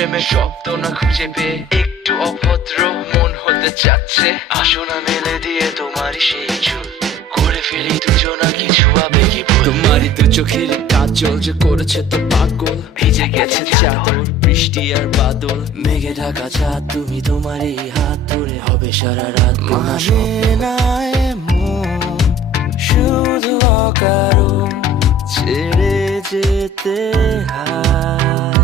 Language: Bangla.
প্রেমের শব্দ না খুঁজে পেয়ে একটু অভদ্র মন হতে চাচ্ছে। আসো না মেলে দিয়ে তোমারই সেই চুল, করে ফেলি দুজনা কিছু আবেগী ভুল। তোমারই তো চোখের কাজল যে করেছে তো পাগল, ভিজে গেছে চাদর বৃষ্টি আর বাদল, মেঘে ঢাকা চাঁদ তুমি তোমারই হাত ধরে হবে সারা রাত। মানে না এমন শুধু অকারণ ছেড়ে যেতে হয়।